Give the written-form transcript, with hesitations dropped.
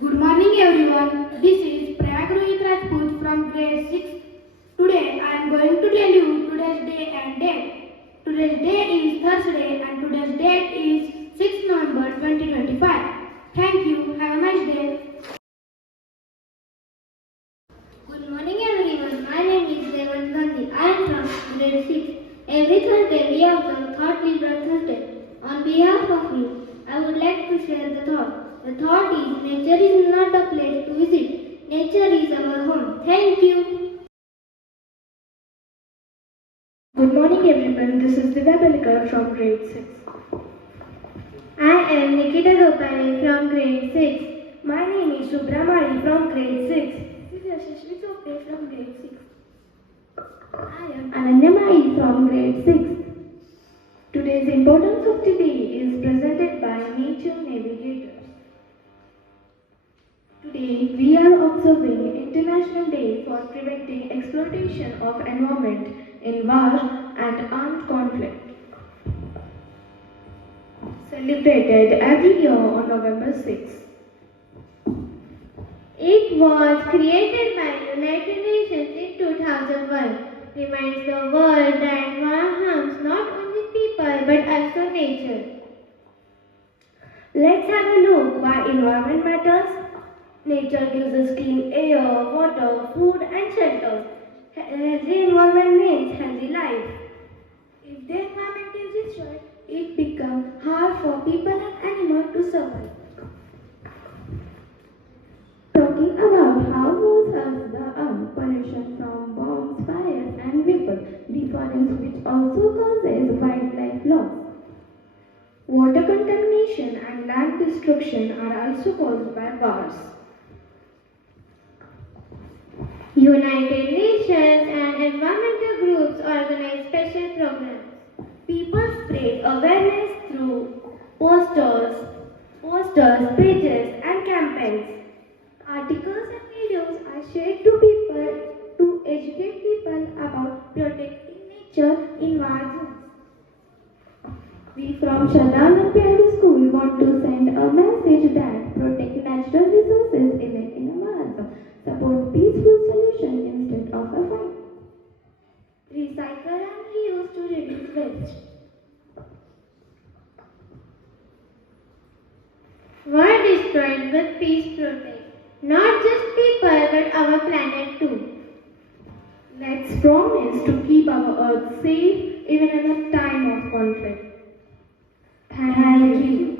Good morning everyone. This is Preventing from grade 6. Today I am going to tell you today's day and date. Today's day is Thursday and today's date is 6 November 2025. Thank you. Have a nice day. Good morning everyone. My name is Revan Gandhi. I am from grade 6. Every Thursday we observe Thought Leader Thursday. On behalf of you, I would like to share the thought. The thought is nature is not a place to visit. Nature is our home. Thank you. Good morning everyone, this is Divya Belikar from grade 6. I am Nikita Gopani from grade 6. My name is Subramani from grade 6. This is Yashashri Chopre from grade 6. I am Ananyamai from grade 6. Today's importance of the day is presented by Nature Navigators. Today we are observing International Day for Preventing Exploitation of Environment in War and Armed Conflict. Celebrated every year on November 6. It was created by United Nations in 2001. Reminds the world that war harms not only people but also nature. Let's have a look why environment matters. Nature gives us clean air, water, food and shelter. Healthy environment means healthy life. If the environment is destroyed, it becomes hard for people and animals to survive. Talking about how wars hurt the earth, pollution from bombs, fires and vapor, deforestation which also causes wildlife loss. Water contamination and land destruction are also caused by wars. United Nations and environmental groups organize special programs. People spread awareness through posters, pages and campaigns. Articles and videos are shared to people to educate people about protecting nature in war zones. We from Shraddha Olympiad School want to send a message that protect natural resources even in a war zone. Support peaceful solution instead of a fight. Recycle and reuse to reduce waste. War destroyed but peace protect. Not just people but our planet too. Let's promise to keep our earth safe even in a time of conflict. Thank you.